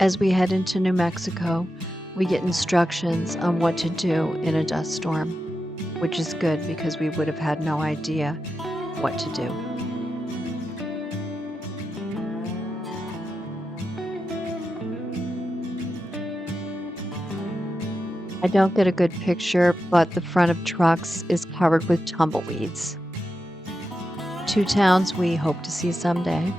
As we head into New Mexico, we get instructions on what to do in a dust storm, which is good because we would have had no idea what to do. I don't get a good picture, but the front of trucks is covered with tumbleweeds. Two towns we hope to see someday.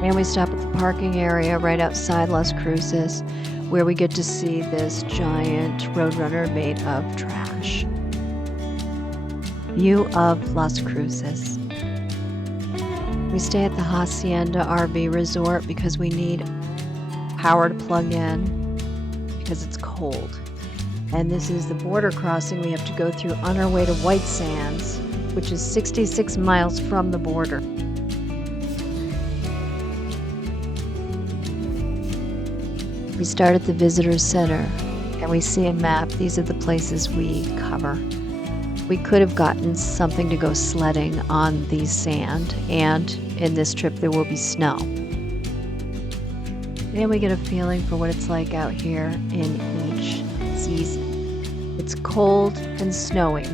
And we stop at the parking area right outside Las Cruces, where we get to see this giant roadrunner made of trash. View of Las Cruces. We stay at the Hacienda RV Resort because we need power to plug in because it's cold. And this is the border crossing we have to go through on our way to White Sands, which is 66 miles from the border. We start at the visitor center and we see a map. These are the places we cover. We could have gotten something to go sledding on the sand, and in this trip there will be snow. And we get a feeling for what it's like out here in each season. It's cold and snowing.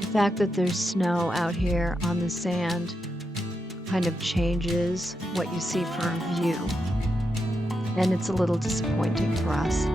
The fact that there's snow out here on the sand kind of changes what you see from view, and it's a little disappointing for us.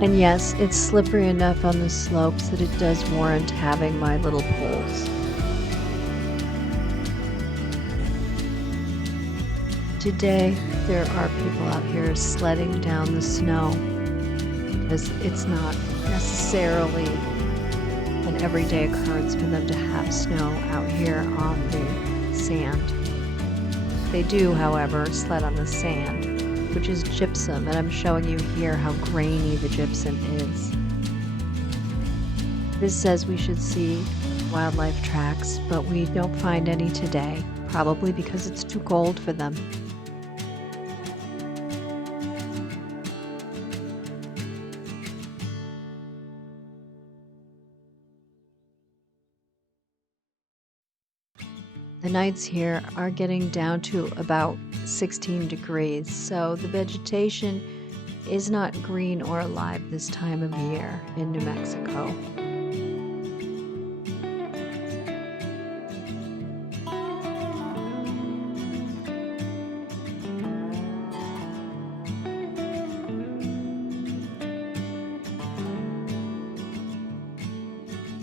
And yes, it's slippery enough on the slopes that it does warrant having my little poles. Today, there are people out here sledding down the snow because it's not necessarily an everyday occurrence for them to have snow out here on the sand. They do, however, sled on the sand, which is gypsum, and I'm showing you here how grainy the gypsum is. This says we should see wildlife tracks, but we don't find any today, probably because it's too cold for them. The nights here are getting down to about 16 degrees, so the vegetation is not green or alive this time of year in New Mexico.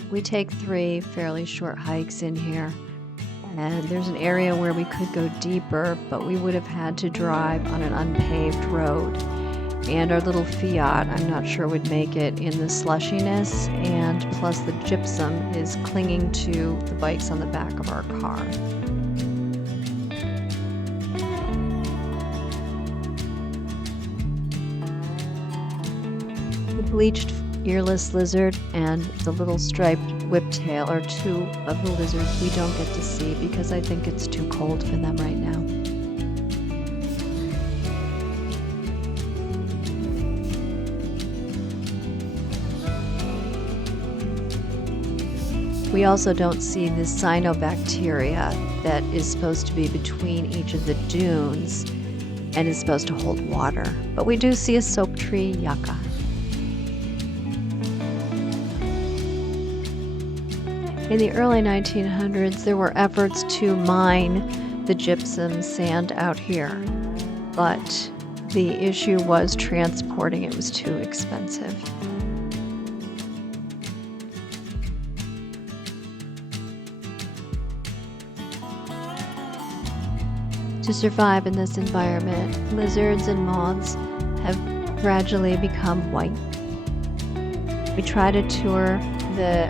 We take 3 fairly short hikes in here. And there's an area where we could go deeper, but we would have had to drive on an unpaved road. And our little Fiat, I'm not sure would make it in the slushiness, and plus the gypsum is clinging to the bikes on the back of our car. The bleached earless lizard and the little striped whiptail are 2 of the lizards we don't get to see because I think it's too cold for them right now. We also don't see the cyanobacteria that is supposed to be between each of the dunes and is supposed to hold water, but we do see a soap tree yucca. In the early 1900s, there were efforts to mine the gypsum sand out here, but the issue was transporting. It was too expensive. To survive in this environment, lizards and moths have gradually become white. We try to tour the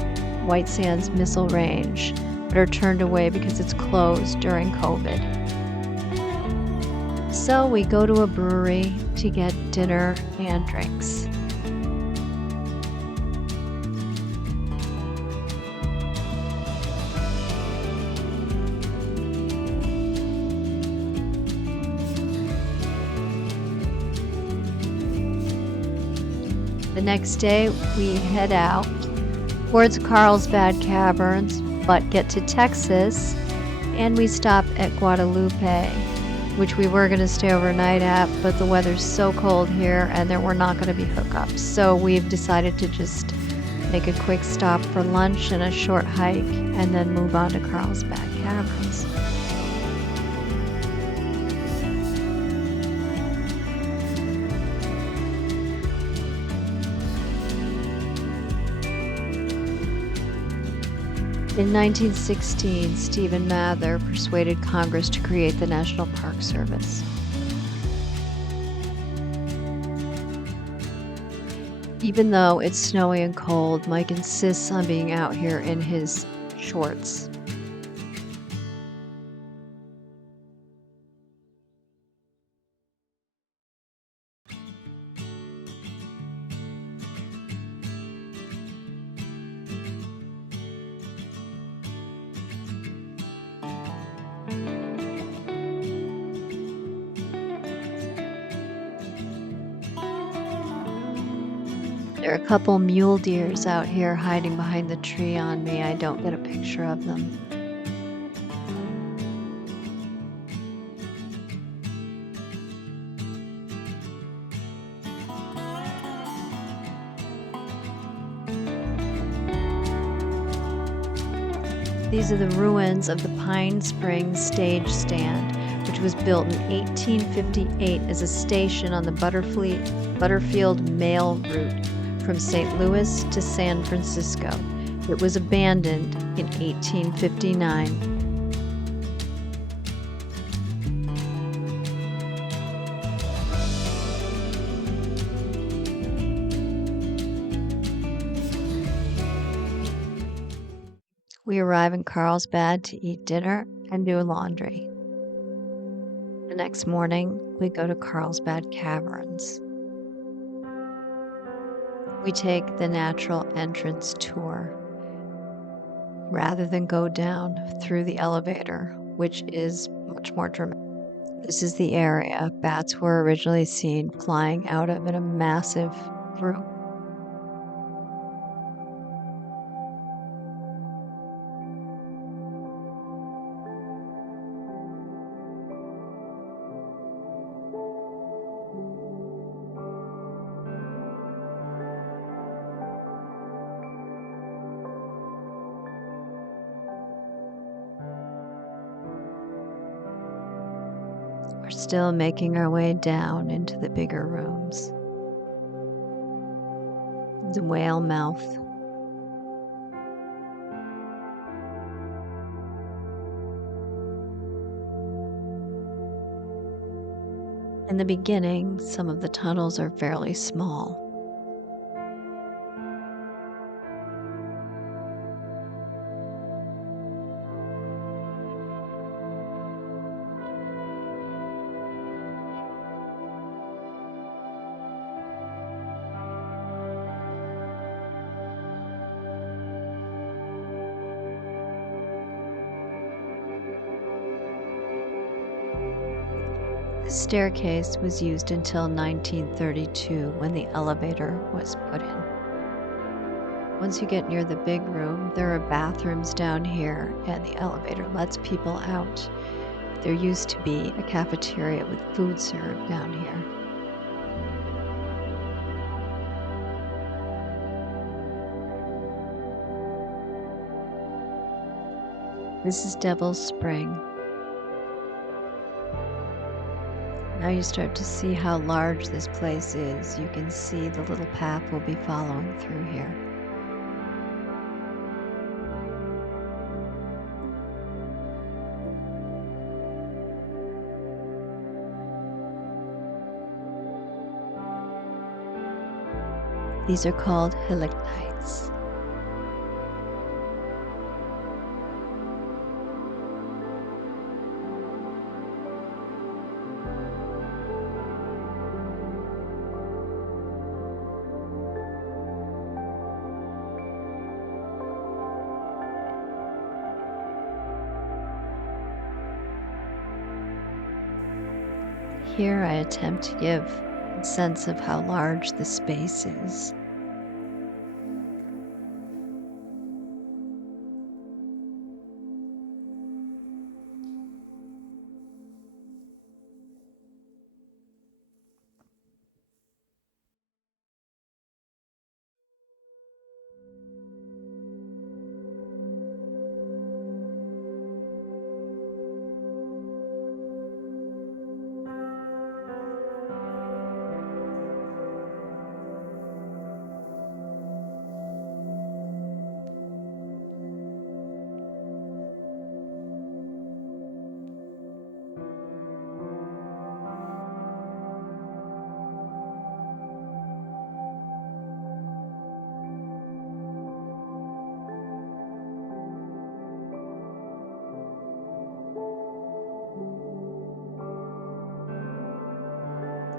White Sands Missile Range, but are turned away because it's closed during COVID. So we go to a brewery to get dinner and drinks. The next day, we head out towards Carlsbad Caverns, but get to Texas, and we stop at Guadalupe, which we were going to stay overnight at, but the weather's so cold here and there were not going to be hookups. So we've decided to just make a quick stop for lunch and a short hike, and then move on to Carlsbad Caverns. In 1916, Stephen Mather persuaded Congress to create the National Park Service. Even though it's snowy and cold, Mike insists on being out here in his shorts. There are a couple mule deers out here hiding behind the tree on me. I don't get a picture of them. These are the ruins of the Pine Springs stage stand, which was built in 1858 as a station on the Butterfield Mail route from St. Louis to San Francisco. It was abandoned in 1859. We arrive in Carlsbad to eat dinner and do laundry. The next morning, we go to Carlsbad Caverns. We take the natural entrance tour rather than go down through the elevator, which is much more dramatic. This is the area bats were originally seen flying out of in a massive room. We're still making our way down into the bigger rooms. The whale mouth. In the beginning, some of the tunnels are fairly small. The staircase was used until 1932 when the elevator was put in. Once you get near the big room, there are bathrooms down here and the elevator lets people out. There used to be a cafeteria with food served down here. This is Devil's Spring. Now you start to see how large this place is. You can see the little path we'll be following through here. These are called helictites. Here I attempt to give a sense of how large the space is.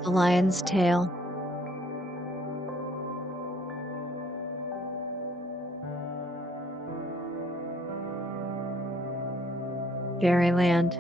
The lion's tail. Fairyland.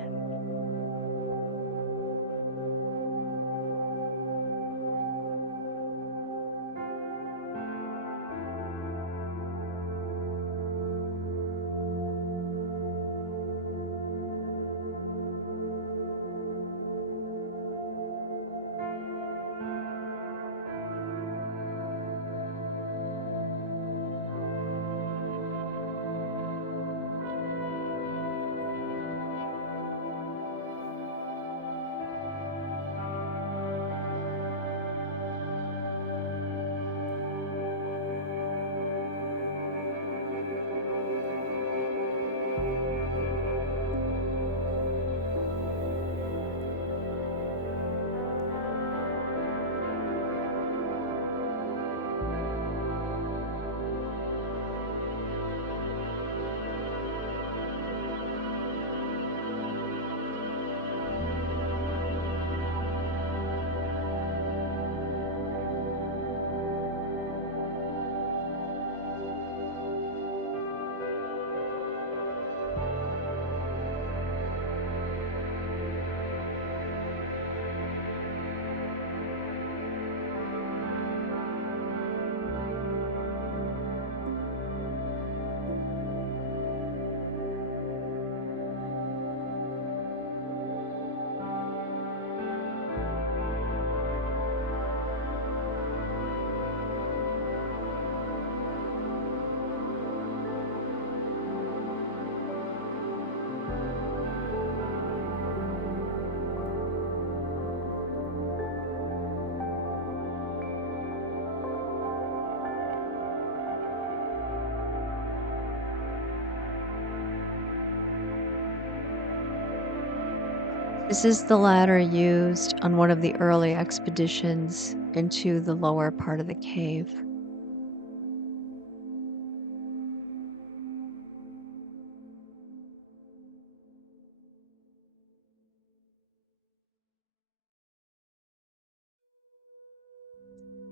This is the ladder used on one of the early expeditions into the lower part of the cave.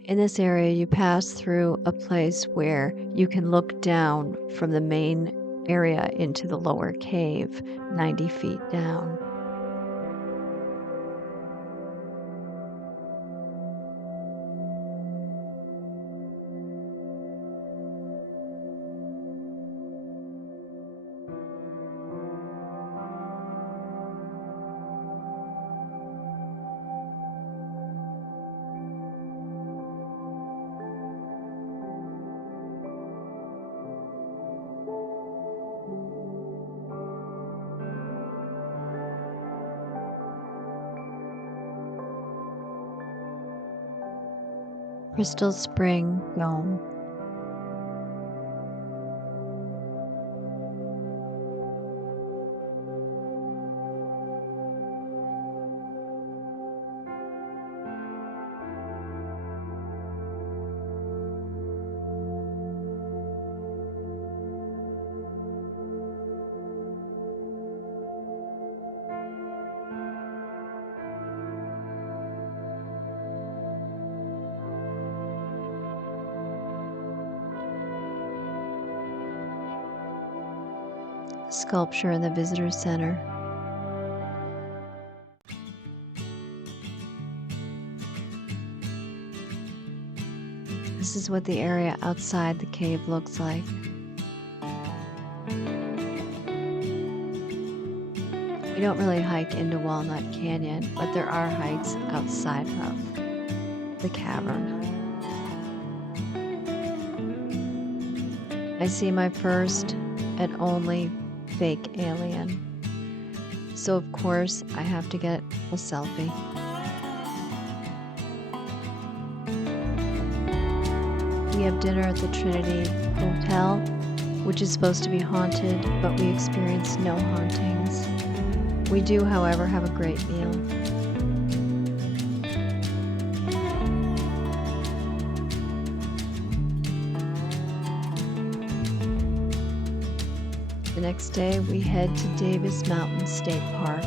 In this area, you pass through a place where you can look down from the main area into the lower cave, 90 feet down. Crystal Spring Dome. sculpture in the visitor center. This is what the area outside the cave looks like. We don't really hike into Walnut Canyon, but there are hikes outside of the cavern. I see my first and only fake alien. So of course I have to get a selfie. We have dinner at the Trinity Hotel, which is supposed to be haunted, but we experienced no hauntings. We do, however, have a great meal. The next day, we head to Davis Mountain State Park.